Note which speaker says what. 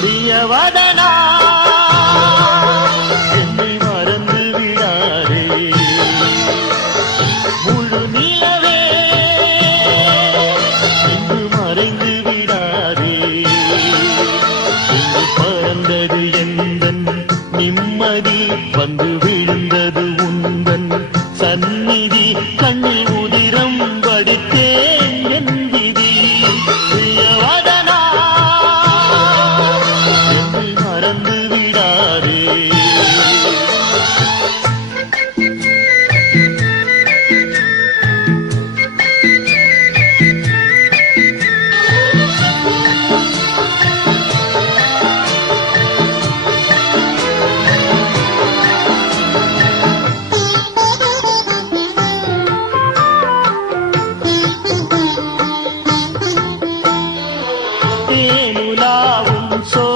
Speaker 1: பிரியவதனா என்னை மறந்து விடாதே. முழு நிலவே இன்று மறைந்து விடாதே. பறந்தது எந்தன் நிம்மதி வந்து விழுந்தது உந்தன் சந்நிதி கண்ணில் रे ఏములా ఉంచో